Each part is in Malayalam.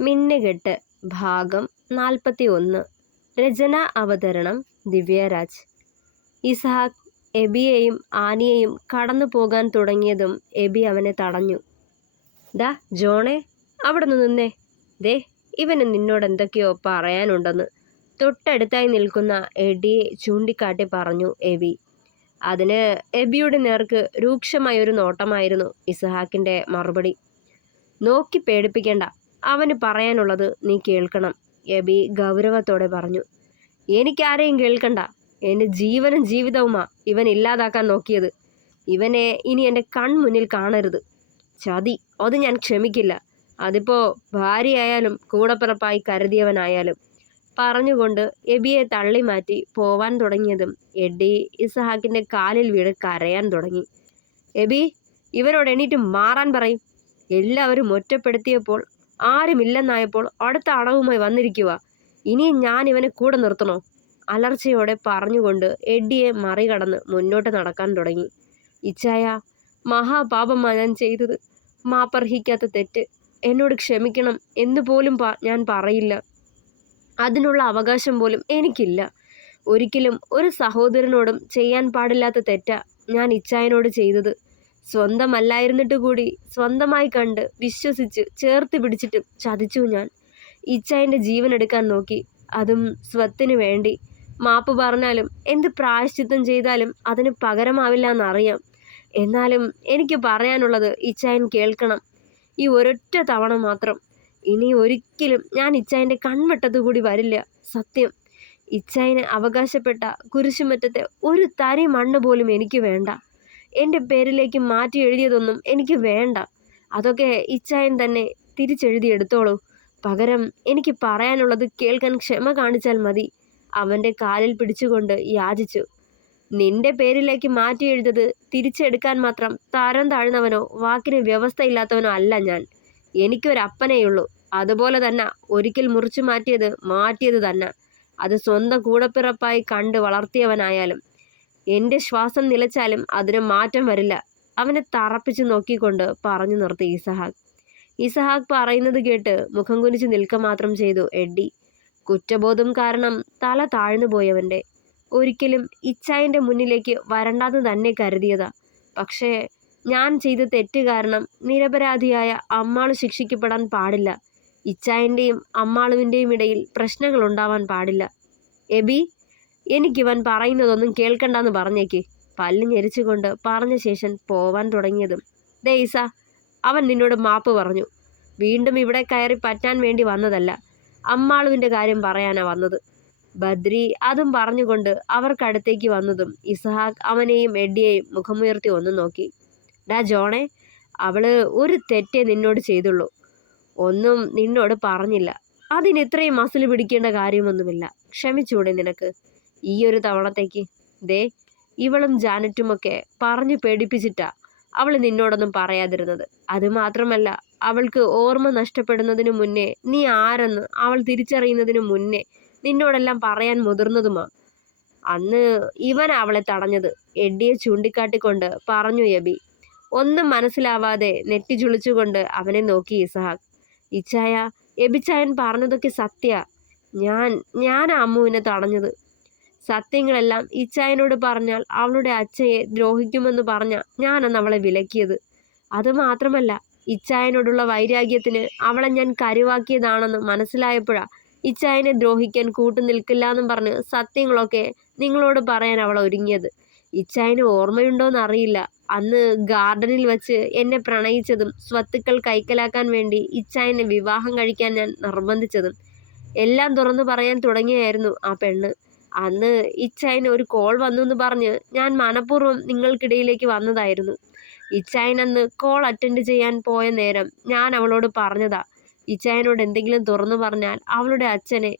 മിന്നുകെട്ട് ഭാഗം 41. രചന അവതരണം ദിവ്യരാജ്. ഇസഹാക്ക് എബിയെയും ആനിയെയും കടന്നു പോകാൻ തുടങ്ങിയതും എബി അവനെ തടഞ്ഞു. ദാ ജോണേ, അവിടെ നിന്നേ, ദേ ഇവന് നിന്നോട് എന്തൊക്കെയോ പറയാനുണ്ടെന്ന് തൊട്ടടുത്തായി നിൽക്കുന്ന എഡിയെ ചൂണ്ടിക്കാട്ടി പറഞ്ഞു എബി. അതിന് എബിയുടെ നേർക്ക് രൂക്ഷമായൊരു നോട്ടമായിരുന്നു ഇസഹാക്കിൻ്റെ മറുപടി. നോക്കി പേടിപ്പിക്കേണ്ട, അവന് പറയാനുള്ളത് നീ കേൾക്കണം, എബി ഗൗരവത്തോടെ പറഞ്ഞു. എനിക്കാരെയും കേൾക്കണ്ട, എൻ്റെ ജീവനും ജീവിതവുമാ ഇവൻ ഇല്ലാതാക്കാൻ നോക്കിയത്. ഇവനെ ഇനി എൻ്റെ കൺമുന്നിൽ കാണരുത്. ചതി, അത് ഞാൻ ക്ഷമിക്കില്ല. അതിപ്പോൾ ഭാര്യയായാലും കൂടപ്പിറപ്പായി കരുതിയവനായാലും. പറഞ്ഞുകൊണ്ട് എബിയെ തള്ളി മാറ്റി പോവാൻ തുടങ്ങിയതും എഡി ഇസഹാക്കിൻ്റെ കാലിൽ വീണ് കരയാൻ തുടങ്ങി. എബി, ഇവനോട് എണീറ്റ് മാറാൻ പറയും. എല്ലാവരും ഒറ്റപ്പെടുത്തിയപ്പോൾ, ആരുമില്ലെന്നായപ്പോൾ അടുത്ത അടവുമായി വന്നിരിക്കുക. ഇനിയും ഞാൻ ഇവനെ കൂടെ നിർത്തണോ? അലർച്ചയോടെ പറഞ്ഞുകൊണ്ട് എഡിയെ മറികടന്ന് മുന്നോട്ട് നടക്കാൻ തുടങ്ങി. ഇച്ചായ, മഹാപാപമാ ഞാൻ ചെയ്തത്. മാപ്പർഹിക്കാത്ത തെറ്റ്. എന്നോട് ക്ഷമിക്കണം എന്ന് പോലും ഞാൻ പറയില്ല. അതിനുള്ള അവകാശം പോലും എനിക്കില്ല. ഒരിക്കലും ഒരു സഹോദരനോടും ചെയ്യാൻ പാടില്ലാത്ത തെറ്റാ ഞാൻ ഇച്ചായനോട് ചെയ്തത്. സ്വന്തമല്ലായിരുന്നിട്ട് കൂടി സ്വന്തമായി കണ്ട് വിശ്വസിച്ച് ചേർത്ത് പിടിച്ചിട്ടും ചതിച്ചു ഞാൻ. ഇച്ചായൻ്റെ ജീവൻ എടുക്കാൻ നോക്കി, അതും സ്വത്തിന് വേണ്ടി. മാപ്പ് പറഞ്ഞാലും എന്ത് പ്രായശ്ചിത്തം ചെയ്താലും അതിന് പകരമാവില്ല എന്നറിയാം. എന്നാലും എനിക്ക് പറയാനുള്ളത് ഇച്ചായൻ കേൾക്കണം. ഈ ഒരൊറ്റ തവണ മാത്രം. ഇനി ഒരിക്കലും ഞാൻ ഇച്ചായൻ്റെ കൺവെട്ടത്തുകൂടി വരില്ല. സത്യം. ഇച്ചായന് അവകാശപ്പെട്ട കുരിശുമറ്റത്തെ ഒരു തരി മണ്ണ് പോലും എനിക്ക് വേണ്ട. എൻ്റെ പേരിലേക്ക് മാറ്റി എഴുതിയതൊന്നും എനിക്ക് വേണ്ട. അതൊക്കെ ഇച്ചായൻ തന്നെ തിരിച്ചെഴുതിയെടുത്തോളൂ. പകരം എനിക്ക് പറയാനുള്ളത് കേൾക്കാൻ ക്ഷമ കാണിച്ചാൽ മതി. അവൻ്റെ കാലിൽ പിടിച്ചുകൊണ്ട് യാചിച്ചു. നിന്റെ പേരിലേക്ക് മാറ്റി എഴുതത് തിരിച്ചെടുക്കാൻ മാത്രം തരം താഴ്ന്നവനോ വാക്കിന് വ്യവസ്ഥയില്ലാത്തവനോ അല്ല ഞാൻ. എനിക്കൊരപ്പനേയുള്ളൂ. അതുപോലെ തന്നെ ഒരിക്കൽ മുറിച്ചു മാറ്റിയത് തന്നെ. അത് സ്വന്തം കൂടപ്പിറപ്പായി കണ്ട് വളർത്തിയവനായാലും. എൻ്റെ ശ്വാസം നിലച്ചാലും അതിന് മാറ്റം വരില്ല. അവനെ തറപ്പിച്ച് നോക്കിക്കൊണ്ട് പറഞ്ഞു നിർത്തി ഇസഹാക്ക്. ഇസഹാക്ക് പറയുന്നത് കേട്ട് മുഖം കുനിച്ച് നിൽക്ക മാത്രം ചെയ്തു എഡി. കുറ്റബോധം കാരണം തല താഴ്ന്നു പോയവൻ്റെ. ഒരിക്കലും ഇച്ചായൻ്റെ മുന്നിലേക്ക് വരണ്ടാന്ന് തന്നെ കരുതിയതാ. പക്ഷേ ഞാൻ ചെയ്ത തെറ്റ് കാരണം നിരപരാധിയായ അമ്മാളു ശിക്ഷിക്കപ്പെടാൻ പാടില്ല. ഇച്ചായൻ്റെയും അമ്മാളുവിൻ്റെയും ഇടയിൽ പ്രശ്നങ്ങൾ ഉണ്ടാവാൻ പാടില്ല. എബി, എനിക്കിവൻ പറയുന്നതൊന്നും കേൾക്കണ്ടെന്ന് പറഞ്ഞേക്ക്. പല്ല് ഞെരിച്ചുകൊണ്ട് പറഞ്ഞ ശേഷം പോവാൻ തുടങ്ങിയതും, ദേ ഇസ, അവൻ നിന്നോട് മാപ്പ് പറഞ്ഞു. വീണ്ടും ഇവിടെ കയറി പറ്റാൻ വേണ്ടി വന്നതല്ല. അമ്മാളുവിൻ്റെ കാര്യം പറയാനാ വന്നത്. ബദ്രി അതും പറഞ്ഞുകൊണ്ട് അവർക്കടുത്തേക്ക് വന്നതും ഇസഹാക്ക് അവനെയും എഡിയെയും മുഖമുയർത്തി ഒന്ന് നോക്കി. ഡാ ജോണേ, അവള് ഒരു തെറ്റേ നിന്നോട് ചെയ്തുള്ളൂ. ഒന്നും നിന്നോട് പറഞ്ഞില്ല. അതിന് ഇത്രയും മസിൽ പിടിക്കേണ്ട കാര്യമൊന്നുമില്ല. ക്ഷമിച്ചൂടെ നിനക്ക് ഈ ഒരു തവണത്തേക്ക്? ദേ, ഇവളും ജാനറ്റുമൊക്കെ പറഞ്ഞു പേടിപ്പിച്ചിട്ടാ അവൾ നിന്നോടൊന്നും പറയാതിരുന്നത്. അതുമാത്രമല്ല, അവൾക്ക് ഓർമ്മ നഷ്ടപ്പെടുന്നതിനു മുന്നേ, നീ ആരെന്ന് അവൾ തിരിച്ചറിയുന്നതിനു മുന്നേ നിന്നോടെല്ലാം പറയാൻ മുതിർന്നതുമാ. അന്ന് ഇവൻ അവളെ തടഞ്ഞത്, എഡിയെ ചൂണ്ടിക്കാട്ടിക്കൊണ്ട് പറഞ്ഞു എബി. ഒന്നും മനസ്സിലാവാതെ നെറ്റി ചുളിച്ചുകൊണ്ട് അവനെ നോക്കി ഇസഹാക്ക്. ഇച്ചായ, എബിച്ചായൻ പറഞ്ഞതൊക്കെ സത്യ. ഞാൻ അമ്മുവിനെ തടഞ്ഞത്. സത്യങ്ങളെല്ലാം ഇച്ചായനോട് പറഞ്ഞാൽ അവളുടെ അച്ഛയെ ദ്രോഹിക്കുമെന്ന് പറഞ്ഞ ഞാനന്ന് അവളെ വിലക്കിയത്. അതുമാത്രമല്ല, ഇച്ചായനോടുള്ള വൈരാഗ്യത്തിന് അവളെ ഞാൻ കരുവാക്കിയതാണെന്ന് മനസ്സിലായപ്പോഴാ ഇച്ചായനെ ദ്രോഹിക്കാൻ നിൽക്കില്ല എന്നും പറഞ്ഞ് സത്യങ്ങളൊക്കെ നിങ്ങളോട് പറയാൻ അവൾ ഒരുങ്ങിയത്. ഇച്ചായന് ഓർമ്മയുണ്ടോയെന്നറിയില്ല, അന്ന് ഗാർഡനിൽ വച്ച് എന്നെ പ്രണയിച്ചതും സ്വത്തുക്കൾ കൈക്കലാക്കാൻ വേണ്ടി ഇച്ചായനെ വിവാഹം കഴിക്കാൻ ഞാൻ നിർബന്ധിച്ചതും എല്ലാം തുറന്നു പറയാൻ തുടങ്ങിയായിരുന്നു ആ പെണ്ണ്. അന്ന് ഇച്ചായന് ഒരു കോൾ വന്നു എന്ന് പറഞ്ഞ് ഞാൻ മനഃപൂർവ്വം നിങ്ങൾക്കിടയിലേക്ക് വന്നതായിരുന്നു. ഇച്ചായൻ അന്ന് കോൾ അറ്റൻഡ് ചെയ്യാൻ പോയ നേരം ഞാൻ അവളോട് പറഞ്ഞതാ, ഇച്ചായനോട് എന്തെങ്കിലും തുറന്നു പറഞ്ഞാൽ അവളുടെ അച്ഛനെ.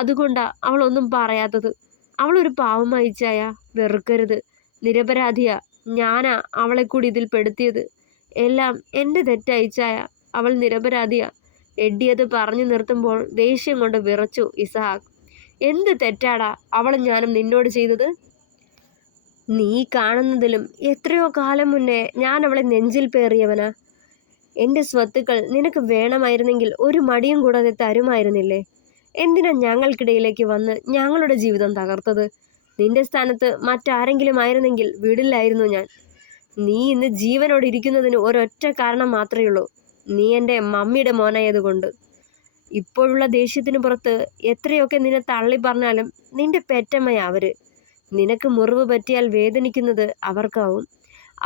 അതുകൊണ്ടാ അവളൊന്നും പറയാത്തത്. അവളൊരു പാവമായി ഇച്ചായ, വെറുക്കരുത്. നിരപരാധിയാ. ഞാനാ അവളെ കൂടി ഇതിൽ പെടുത്തിയത്. എല്ലാം എൻ്റെ തെറ്റാ ഇച്ചായ. അവൾ നിരപരാധിയാ. എഡി അത് പറഞ്ഞു നിർത്തുമ്പോൾ ദേഷ്യം കൊണ്ട് വിറച്ചു ഇസഹാക്ക്. എന്ത് തെറ്റാടാ അവളും ഞാനും നിന്നോട് ചെയ്തത്? നീ കാണുന്നതിലും എത്രയോ കാലം മുന്നേ ഞാൻ അവളെ നെഞ്ചിൽ പേറിയവനാ. എൻ്റെ സ്വത്തുക്കൾ നിനക്ക് വേണമായിരുന്നെങ്കിൽ ഒരു മടിയും കൂടാതെ തരുമായിരുന്നില്ലേ? എന്തിനാ ഞങ്ങൾക്കിടയിലേക്ക് വന്ന് ഞങ്ങളുടെ ജീവിതം തകർത്തത്? നിന്റെ സ്ഥാനത്ത് മറ്റാരെങ്കിലും ആയിരുന്നെങ്കിൽ വിടില്ലായിരുന്നു ഞാൻ. നീ ഇന്ന് ജീവനോട് ഇരിക്കുന്നതിന് ഒരൊറ്റ കാരണം മാത്രമേ ഉള്ളൂ. നീ എൻ്റെ മമ്മിയുടെ മോനായതുകൊണ്ട്. ഇപ്പോഴുള്ള ദേഷ്യത്തിന് പുറത്ത് എത്രയൊക്കെ നിന്നെ തള്ളി പറഞ്ഞാലും നിന്റെ പെറ്റമ്മയാ അവര്. നിനക്ക് മുറിവ് പറ്റിയാൽ വേദനിക്കുന്നത് അവർക്കാവും.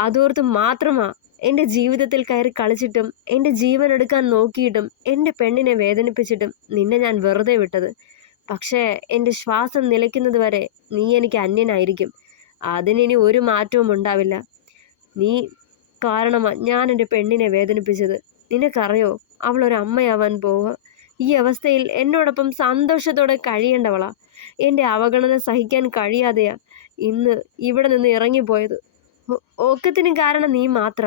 അതോർത്ത് മാത്രമാ എൻ്റെ ജീവിതത്തിൽ കയറി കളിച്ചിട്ടും എൻ്റെ ജീവൻ എടുക്കാൻ നോക്കിയിട്ടും എൻ്റെ പെണ്ണിനെ വേദനിപ്പിച്ചിട്ടും നിന്നെ ഞാൻ വെറുതെ വിട്ടത്. പക്ഷേ എൻ്റെ ശ്വാസം നിലയ്ക്കുന്നത് വരെ നീ എനിക്ക് അന്യനായിരിക്കും. അതിനിനി ഒരു മാറ്റവും ഉണ്ടാവില്ല. നീ കാരണമാ ഞാൻ എൻ്റെ പെണ്ണിനെ വേദനിപ്പിച്ചത്. നിനക്കറിയോ, അവളൊരമ്മയാവാൻ പോവുക. ഈ അവസ്ഥയിൽ എന്നോടൊപ്പം സന്തോഷത്തോടെ കഴിയേണ്ടവളാ. എൻ്റെ അവഗണന സഹിക്കാൻ കഴിയാതെയാ ഇന്ന് ഇവിടെ നിന്ന് ഇറങ്ങിപ്പോയത്. ഒക്കത്തിന് കാരണം നീ മാത്ര.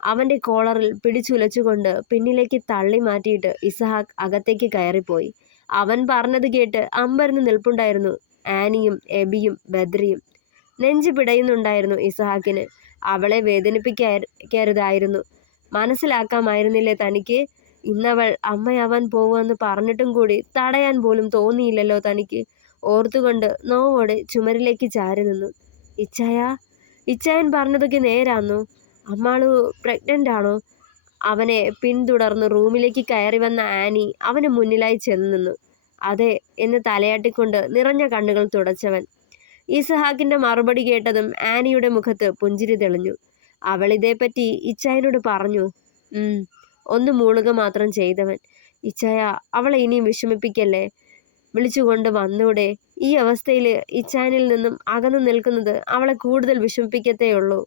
അവൻ്റെ കോളറിൽ പിടിച്ചുലച്ചുകൊണ്ട് പിന്നിലേക്ക് തള്ളി മാറ്റിയിട്ട് ഇസഹാക്ക് അകത്തേക്ക് കയറിപ്പോയി. അവൻ പറഞ്ഞത് കേട്ട് അമ്പരന്ന് നിൽപ്പുണ്ടായിരുന്നു ആനിയും എബിയും ബദ്രിയും. നെഞ്ചു പിടയുന്നുണ്ടായിരുന്നു ഇസഹാക്കിന്. അവളെ വേദനിപ്പിക്കരുതായിരുന്നു. മനസ്സിലാക്കാമായിരുന്നില്ലേ തനിക്ക്? ഇന്നവൾ അമ്മയാവാൻ പോവുമെന്ന് പറഞ്ഞിട്ടും കൂടി തടയാൻ പോലും തോന്നിയില്ലല്ലോ തനിക്ക്? ഓർത്തുകൊണ്ട് നോവോടെ ചുമരിലേക്ക് ചാരി നിന്നു. ഇച്ചായൻ പറഞ്ഞതൊക്കെ നേരാന്നോ? അമ്മാളു പ്രഗ്നൻ്റ് ആണോ? അവനെ പിന്തുടർന്ന് റൂമിലേക്ക് കയറി വന്ന ആനി അവന് മുന്നിലായി ചെന്ന് നിന്നു. അതെ എന്ന് തലയാട്ടിക്കൊണ്ട് നിറഞ്ഞ കണ്ണുകൾ തുടച്ചവൻ. ഇസഹാക്കിന്റെ മറുപടി കേട്ടതും ആനിയുടെ മുഖത്ത് പുഞ്ചിരി തെളിഞ്ഞു. അവൾ ഇതേപ്പറ്റി ഇച്ചായനോട് പറഞ്ഞു. ഒന്ന് മൂളുക മാത്രം ചെയ്തവൻ. ഇച്ചായ, അവളെ ഇനിയും വിഷമിപ്പിക്കല്ലേ. വിളിച്ചുകൊണ്ട് വന്നൂടെ? ഈ അവസ്ഥയിൽ ഇച്ചായനിൽ നിന്നും അകന്നു നിൽക്കുന്നത് അവളെ കൂടുതൽ വിഷമിപ്പിക്കത്തേ ഉള്ളൂ.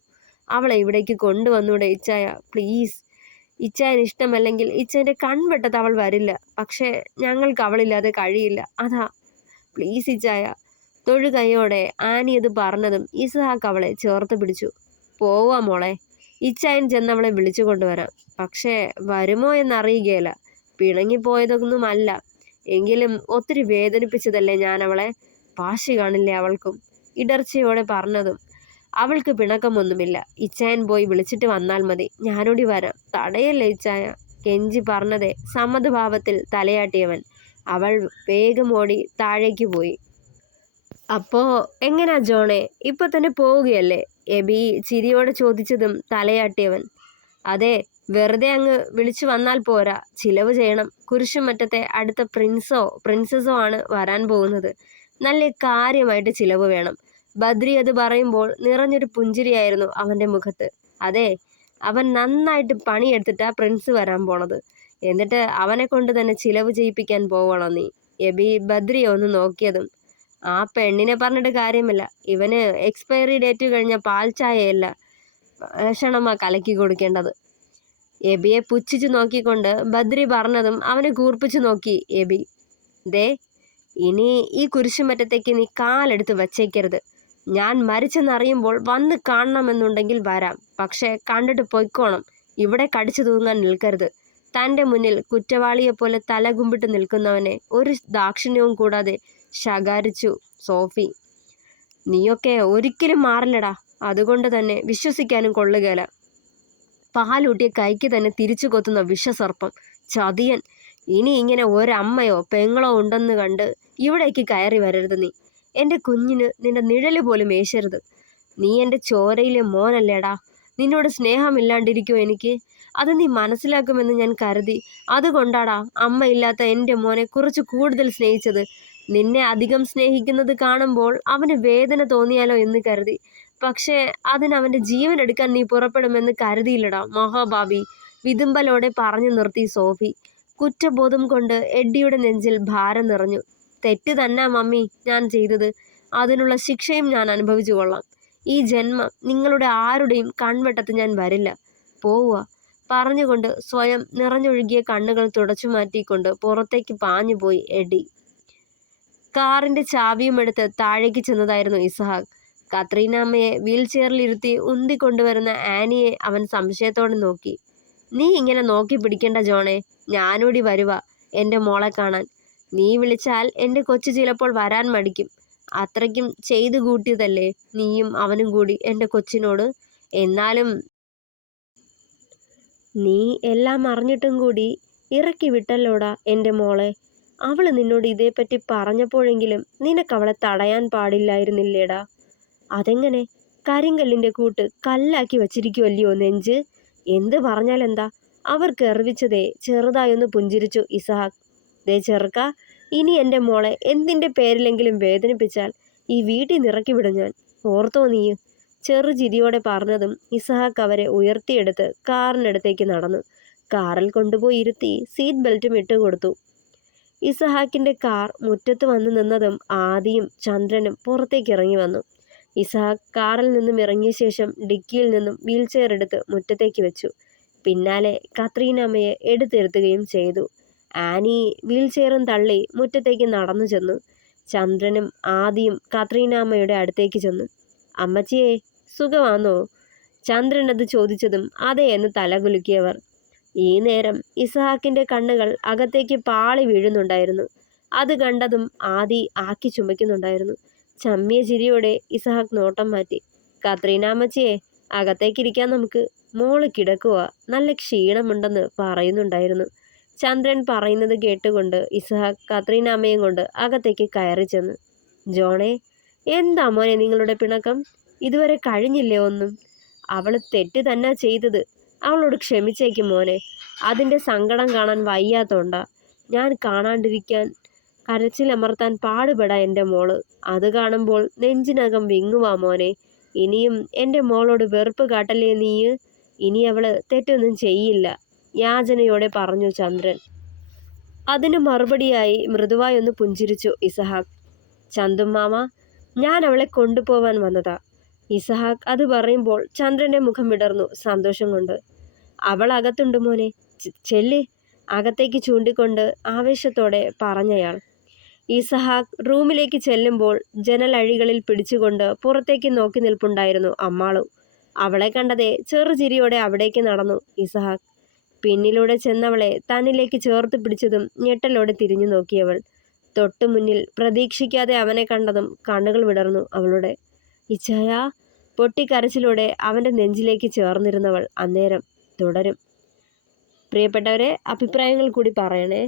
അവളെ ഇവിടേക്ക് കൊണ്ടുവന്നൂടെ ഇച്ചായ, പ്ലീസ്. ഇച്ചായൻ ഇഷ്ടമല്ലെങ്കിൽ ഇച്ചായൻ്റെ കൺവെട്ടത്ത് അവൾ വരില്ല. പക്ഷേ ഞങ്ങൾക്ക് അവളില്ലാതെ കഴിയില്ല. അതാ, പ്ലീസ് ഇച്ചായ. തൊഴുകൈയോടെ ആനി അത് പറഞ്ഞതും ഇസഹാക്ക് അവളെ ചേർത്ത് പിടിച്ചു. പോവാ മോളെ, ഇച്ചായൻ ചെന്നവളെ വിളിച്ചു കൊണ്ടുവരാം. പക്ഷേ വരുമോ എന്നറിയുകയില്ല. പിണങ്ങിപ്പോയതൊന്നുമല്ല. എങ്കിലും ഒത്തിരി വേദനിപ്പിച്ചതല്ലേ ഞാൻ അവളെ. വാശി കാണില്ലേ അവൾക്കും? ഇടർച്ചയോടെ പറഞ്ഞതും അവൾക്ക് പിണക്കമൊന്നുമില്ല. ഇച്ചായൻ പോയി വിളിച്ചിട്ട് വന്നാൽ മതി, ഞാനോടി വരാം. തടയല്ലേ ഇച്ചായ, കെഞ്ചി പറഞ്ഞതേ സമ്മതഭാവത്തിൽ തലയാട്ടിയവൻ. അവൾ വേഗം ഓടി താഴേക്ക് പോയി. അപ്പോ എങ്ങനാ ജോണേ, ഇപ്പൊ തന്നെ പോവുകയല്ലേ? എബി ചിരിയോടെ ചോദിച്ചതും തലയാട്ടിയവൻ. അതെ, വെറുതെ അങ്ങ് വിളിച്ചു വന്നാൽ പോരാ, ചിലവ് ചെയ്യണം. കുരിശുമറ്റത്തെ അടുത്ത പ്രിൻസസോ ആണ് വരാൻ പോകുന്നത്. നല്ല കാര്യമായിട്ട് ചിലവ് വേണം. ബദ്രി അത് പറയുമ്പോൾ നിറഞ്ഞൊരു പുഞ്ചിരിയായിരുന്നു അവൻ്റെ മുഖത്ത്. അതെ, അവൻ നന്നായിട്ട് പണിയെടുത്തിട്ടാ പ്രിൻസ് വരാൻ പോണത്. എന്നിട്ട് അവനെ കൊണ്ട് തന്നെ ചിലവ് ചെയ്യിപ്പിക്കാൻ പോവണം നീ. എബി ബദ്രിയെ ഒന്ന് നോക്കിയതും, ആ പെണ്ണിനെ പറഞ്ഞിട്ട് കാര്യമില്ല. ഇവന് എക്സ്പയറി ഡേറ്റ് കഴിഞ്ഞ പാൽ ചായയല്ല ഭക്ഷണമാ കലക്കി കൊടുക്കേണ്ടത്. എബിയെ പുച്ഛിച്ചു നോക്കിക്കൊണ്ട് ബദ്രി പറഞ്ഞതും അവനെ കൂർപ്പിച്ചു നോക്കി എബി. ദേ, ഇനി ഈ കുരിശുമറ്റത്തേക്ക് നീ കാലെടുത്ത് വച്ചേക്കരുത്. ഞാൻ മരിച്ചെന്നറിയുമ്പോൾ വന്ന് കാണണമെന്നുണ്ടെങ്കിൽ വരാം. പക്ഷേ കണ്ടിട്ട് പൊയ്ക്കോണം. ഇവിടെ കടിച്ചു തൂങ്ങാൻ നിൽക്കരുത്. തൻ്റെ മുന്നിൽ കുറ്റവാളിയെപ്പോലെ തലകുമ്പിട്ട് നിൽക്കുന്നവനെ ഒരു ദാക്ഷിണ്യവും കൂടാതെ ശകാരിച്ചു സോഫി. നീയൊക്കെ ഒരിക്കലും മാറില്ലടാ. അതുകൊണ്ട് തന്നെ വിശ്വസിക്കാനും കൊള്ളുകയില്ല. പാലൂട്ടിയ കൈക്ക് തന്നെ തിരിച്ചു കൊത്തുന്ന വിഷസർപ്പം, ചതിയൻ. ഇനി ഇങ്ങനെ ഒരമ്മയോ പെങ്ങളോ ഉണ്ടെന്ന് കണ്ട് ഇവിടേക്ക് കയറി വരരുത് നീ. എൻ്റെ കുഞ്ഞിന് നിന്റെ നിഴല് പോലും ഏശരുത്. നീ എൻ്റെ ചോരയിലെ മോനല്ലേടാ. നിന്നോട് സ്നേഹമില്ലാണ്ടിരിക്കുമോ എനിക്ക്? അത് നീ മനസ്സിലാക്കുമെന്ന് ഞാൻ കരുതി. അതുകൊണ്ടാടാ അമ്മയില്ലാത്ത എൻ്റെ മോനെ കുറച്ച് കൂടുതൽ സ്നേഹിച്ചത്. നിന്നെ അധികം സ്നേഹിക്കുന്നത് കാണുമ്പോൾ അവന് വേദന തോന്നിയാലോ എന്ന് കരുതി. പക്ഷേ അതിനവൻ്റെ ജീവൻ എടുക്കാൻ നീ പുറപ്പെടുമെന്ന് കരുതിയില്ലടാ മഹാഭാവി. വിതുമ്പലോടെ പറഞ്ഞു നിർത്തി സോഫി. കുറ്റബോധം കൊണ്ട് എഡ്ഡിയുടെ നെഞ്ചിൽ ഭാരം നിറഞ്ഞു. തെറ്റ് തന്നെ മമ്മി ഞാൻ ചെയ്തത്. അതിനുള്ള ശിക്ഷയും ഞാൻ അനുഭവിച്ചു കൊള്ളാം. ഈ ജന്മം നിങ്ങളുടെ ആരുടെയും കൺവെട്ടത്ത് ഞാൻ വരില്ല. പോവുക. പറഞ്ഞുകൊണ്ട് സ്വയം നിറഞ്ഞൊഴുകിയ കണ്ണുകൾ തുടച്ചു മാറ്റിക്കൊണ്ട് പുറത്തേക്ക് പാഞ്ഞുപോയി എഡി. കാറിന്റെ ചാവിയും എടുത്ത് താഴേക്ക് ചെന്നതായിരുന്നു ഇസഹാക്ക്. കത്രീന അമ്മയെ വീൽ ചെയറിലിരുത്തി ഉന്തിക്കൊണ്ടുവരുന്ന ആനിയെ അവൻ സംശയത്തോടെ നോക്കി. നീ ഇങ്ങനെ നോക്കി പിടിക്കേണ്ട ജോണേ, ഞാനൂടി വരുക എൻ്റെ മോളെ കാണാൻ. നീ വിളിച്ചാൽ എൻ്റെ കൊച്ചു ചിലപ്പോൾ വരാൻ മടിക്കും. അത്രയ്ക്കും ചെയ്തു കൂട്ടിയതല്ലേ നീയും അവനും കൂടി എൻ്റെ കൊച്ചിനോട്. എന്നാലും നീ എല്ലാം അറിഞ്ഞിട്ടും കൂടി ഇറക്കി വിട്ടല്ലോടാ എൻ്റെ മോളെ. അവള് നിന്നോട് ഇതേപ്പറ്റി പറഞ്ഞപ്പോഴെങ്കിലും നിനക്കവളെ തടയാൻ പാടില്ലായിരുന്നില്ലേടാ? അതെങ്ങനെ? കരിങ്കല്ലിൻ്റെ കൂട്ട് കല്ലാക്കി വച്ചിരിക്കുവല്ലയോ നെഞ്ച്. എന്ത് പറഞ്ഞാലെന്താ? അവർക്ക് എറിവിച്ചതേ ചെറുതായൊന്ന് പുഞ്ചിരിച്ചു ഇസഹാക്ക്. ദേ ചെറുക്ക, ഇനി എൻ്റെ മോളെ എന്തിൻ്റെ പേരിലെങ്കിലും വേദനിപ്പിച്ചാൽ ഈ വീട്ടിൽ നിറക്കി വിടും ഞാൻ. ഓർത്തോ നീ? ചെറുചിരിയോടെ പറഞ്ഞതും ഇസഹാക്ക് അവരെ ഉയർത്തിയെടുത്ത് കാറിനടുത്തേക്ക് നടന്നു. കാറിൽ കൊണ്ടുപോയി ഇരുത്തി സീറ്റ് ബെൽറ്റും ഇട്ടുകൊടുത്തു. ഇസഹാക്കിൻ്റെ കാർ മുറ്റത്ത് വന്നു നിന്നതും ആദിയും ചന്ദ്രനും പുറത്തേക്ക് ഇറങ്ങി വന്നു. ഇസഹാക്ക് കാറിൽ നിന്നും ഇറങ്ങിയ ശേഷം ഡിക്കിയിൽ നിന്നും വീൽ ചെയർ എടുത്ത് മുറ്റത്തേക്ക് വെച്ചു. പിന്നാലെ കത്രീനാമ്മയെ എടുത്തിരുത്തുകയും ചെയ്തു. ആനി വീൽ ചെയറും തള്ളി മുറ്റത്തേക്ക് നടന്നു ചെന്നു. ചന്ദ്രനും ആദിയും കത്രീനാമ്മയുടെ അടുത്തേക്ക് ചെന്നു. അമ്മച്ചിയെ, സുഖമാണോ? ചന്ദ്രൻ അത് ചോദിച്ചതും അതെ എന്ന് തലകുലുക്കിയവർ. ഈ നേരം ഇസഹാക്കിൻ്റെ കണ്ണുകൾ അകത്തേക്ക് പാളി വീഴുന്നുണ്ടായിരുന്നു. അത് കണ്ടതും ആദി ആക്കി ചുമയ്ക്കുന്നുണ്ടായിരുന്നു. ചമ്മിയ ചിരിയോടെ ഇസഹാക്ക് നോട്ടം മാറ്റി. കത്രീനാമ്മച്ചിയെ, അകത്തേക്കിരിക്കാൻ നമുക്ക്. മോള് കിടക്കുക, നല്ല ക്ഷീണമുണ്ടെന്ന് പറയുന്നുണ്ടായിരുന്നു. ചന്ദ്രൻ പറയുന്നത് കേട്ടുകൊണ്ട് ഇസഹാക്ക് കത്രീനാമ്മയും കൊണ്ട് അകത്തേക്ക് കയറി ചെന്നു. ജോണേ, എന്താ മോനെ നിങ്ങളുടെ പിണക്കം? ഇതുവരെ കഴിഞ്ഞില്ലേ ഒന്നും? അവള് തെറ്റ് തന്നെ ചെയ്തത്. അവളോട് ക്ഷമിച്ചേക്കും മോനെ. അതിൻ്റെ സങ്കടം കാണാൻ വയ്യാത്തോണ്ടാ ഞാൻ കാണാണ്ടിരിക്കാൻ കരച്ചിലമർത്താൻ പാടുപെടാ എൻ്റെ മോള്. അത് കാണുമ്പോൾ നെഞ്ചിനകം വിങ്ങുവാ മോനെ. ഇനിയും എൻ്റെ മോളോട് വെറുപ്പ് കാട്ടല്ലേ നീ? ഇനി അവള് തെറ്റൊന്നും ചെയ്യില്ല, യാചനയോടെ പറഞ്ഞു ചന്ദ്രൻ. അതിന് മറുപടിയായി മൃദുവായൊന്ന് പുഞ്ചിരിച്ചു ഇസഹാക്ക്. ചന്തുമാമ, ഞാൻ അവളെ കൊണ്ടുപോവാൻ വന്നതാ. ഇസഹാക്ക് അത് പറയുമ്പോൾ ചന്ദ്രൻ്റെ മുഖം വിടർന്നു സന്തോഷം കൊണ്ട്. അവൾ അകത്തുണ്ട് മോനെ, ചെല്ല്, അകത്തേക്ക് ചൂണ്ടിക്കൊണ്ട് ആവേശത്തോടെ പറഞ്ഞയാൾ. ഇസഹാക്ക് റൂമിലേക്ക് ചെല്ലുമ്പോൾ ജനലഴികളിൽ പിടിച്ചുകൊണ്ട് പുറത്തേക്ക് നോക്കി നിൽപ്പുണ്ടായിരുന്നു അമ്മാളു. അവളെ കണ്ടതേ ചെറുചിരിയോടെ അവിടേക്ക് നടന്നു ഇസഹാക്ക്. പിന്നിലൂടെ ചെന്നവളെ തന്നിലേക്ക് ചേർത്ത് പിടിച്ചതും ഞെട്ടലോടെ തിരിഞ്ഞു നോക്കിയവൾ. തൊട്ടു മുന്നിൽ പ്രതീക്ഷിക്കാതെ അവനെ കണ്ടതും കണ്ണുകൾ വിടർന്നു അവളുടെ. ഇച്ചായ, പൊട്ടിക്കരച്ചിലൂടെ അവൻ്റെ നെഞ്ചിലേക്ക് ചേർന്നിരുന്നവൾ അന്നേരം. തുടരും. പ്രിയപ്പെട്ടവരെ, അഭിപ്രായങ്ങൾ കൂടി പറയണേ.